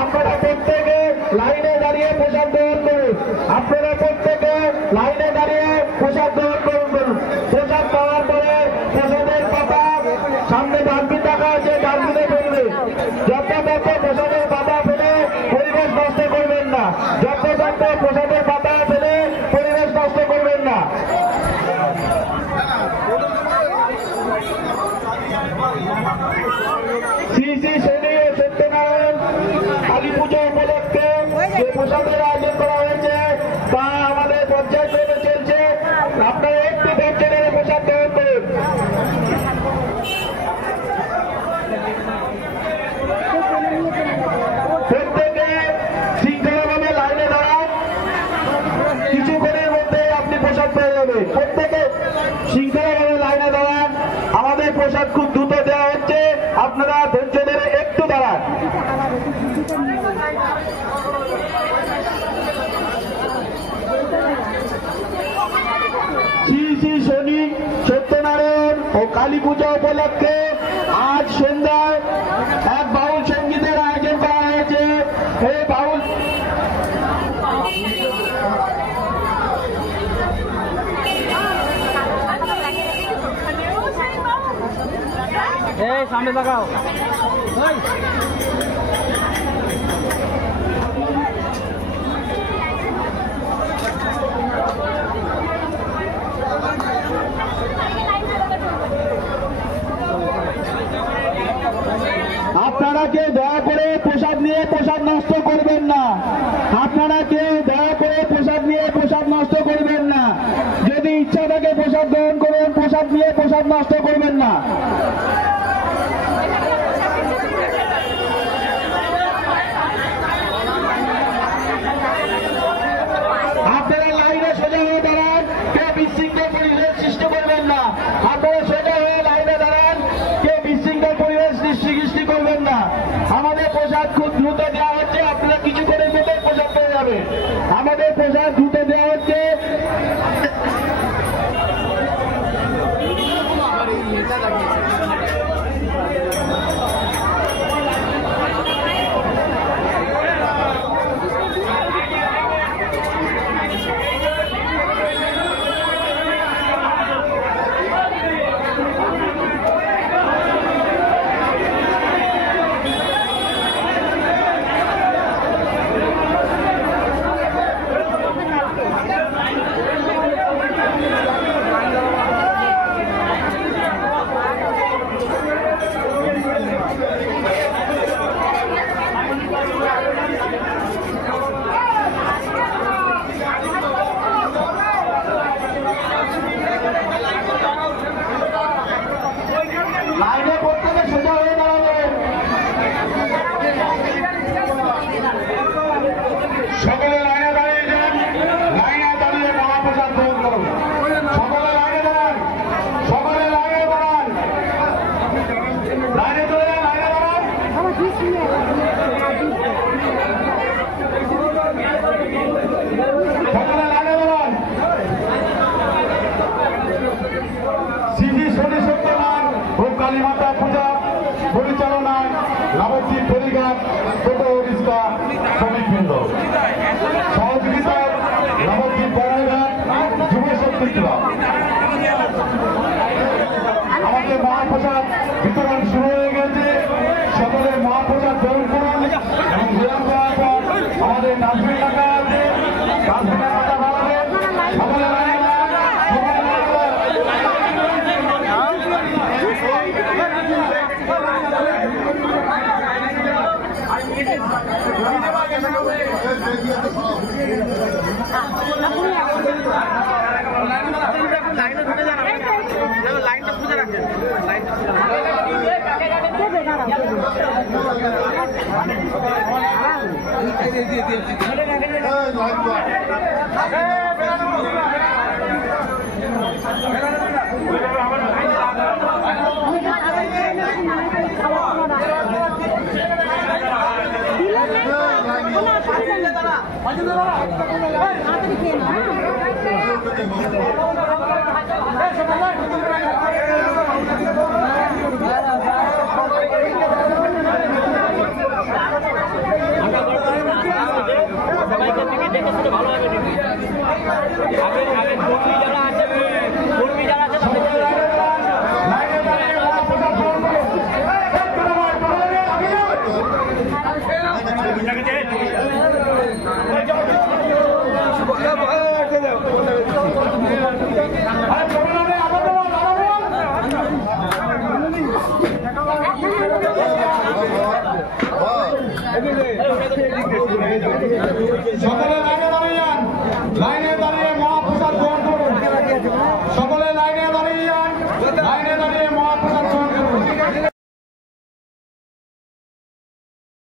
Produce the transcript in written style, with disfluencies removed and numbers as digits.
আপনারা প্রত্যেকে লাইনে দাঁড়িয়ে প্রসাদ গ্রহণ করুন। আপনারা প্রত্যেকে লাইনে দাঁড়িয়ে প্রসাদ গ্রহণ করুন। প্রসাদ পাওয়ার পরে প্রসাদের পাতা সামনে ডাস্টবিন রাখা আছে, ডাস্টবিনে ফেলবে। যথাযথ প্রসাদের পাতা ফেলে পরিবেশ নষ্ট করবেন না। যথাযথ প্রসাদের পাতা ফেলে পরিবেশ নষ্ট করবেন না। শ্রী শ্রী শনি ও সত্যনারায়ণ কালী পুজো উপলক্ষে যে প্রসাদের আয়োজন করা হয়েছে তা আমাদের পর্যায়ক্রমে চলছে। আপনারা একটু ধৈর্য ধরে প্রসাদ গ্রহণ করুন। প্রত্যেকে শৃঙ্খলাভাবে লাইনে দাঁড়ান। কিছুক্ষণের মধ্যে আপনি প্রসাদ পেয়ে যাবেন। প্রত্যেকে শৃঙ্খলাভাবে লাইনে দাঁড়ান। আমাদের প্রসাদ খুব দ্রুত দেওয়া হচ্ছে, আপনারা ধৈর্য ধরে একটু দাঁড়ান। শ্রী শ্রী শনি সত্যনারায়ণ ও কালী পূজা উপলক্ষে আজ সন্ধ্যায় এক বাউল সঙ্গীতের আয়োজন করা হয়েছে। এই বাউল সামনে তাকাও। আপনারা কেউ দয়া করে প্রসাদ নিয়ে প্রসাদ নষ্ট করবেন না। আপনারা কেউ দয়া করে প্রসাদ নিয়ে প্রসাদ নষ্ট করবেন না। যদি ইচ্ছা থাকে প্রসাদ গ্রহণ করুন, প্রসাদ নিয়ে প্রসাদ নষ্ট করবেন না। আপনারা লাইনে সোজা হয়ে দাঁড়ান, কেউ বিশৃঙ্খল পরিবেশ সৃষ্টি করবেন না। আপনারা সোজা হয়ে লাইনে দাঁড়ান, কেউ বিশৃঙ্খল পরিবেশ সৃষ্টি করবেন না। আমাদের প্রসাদ খুব দ্রুত দেওয়া হচ্ছে, আপনারা কিছুক্ষণের মধ্যে প্রসাদ পেয়ে যাবেন। আমাদের প্রসাদ দ্রুত দেওয়া হচ্ছে। লাইনে প্রত্যেকে সোজা হয়ে দাঁড়াবেন। সকলে লাইনে দাঁড়িয়ে যান। লাইনে দাঁড়িয়ে মহাপ্রসাদ গ্রহণ করুন। সকলে লাইনে দাঁড়ান। সকলে লাইনে দাঁড়ান। লাইনে ধরে লাইনে দাঁড়ান। সকলে লাইনে দাঁড়ান। শ্রী শনি সত্যনারায়ণ ও কালী মাতা পূজা পরিচালনায় লাভজ্জি ফেরিঘাট টোটো রিক্সা শ্রমিকবৃন্দ, সহযোগিতায় লাভজ্জি বড়াইঘাট যুব শক্তি ক্লাব। আমাদের মহাপ্রসাদ বিতরণ শুরু হয়ে গেছে। সকলে মহাপ্রসাদ গ্রহণ করুন এবং গ্রহণ করার পর আমাদের ডাস্টবিন রাখা আছে, ডাস্টবিনের পাতা বাড়াবেন। সকলে লাইনটা খুঁজে রাখেন। সকলে লাইনে দাঁড়িয়ে যান, লাইনে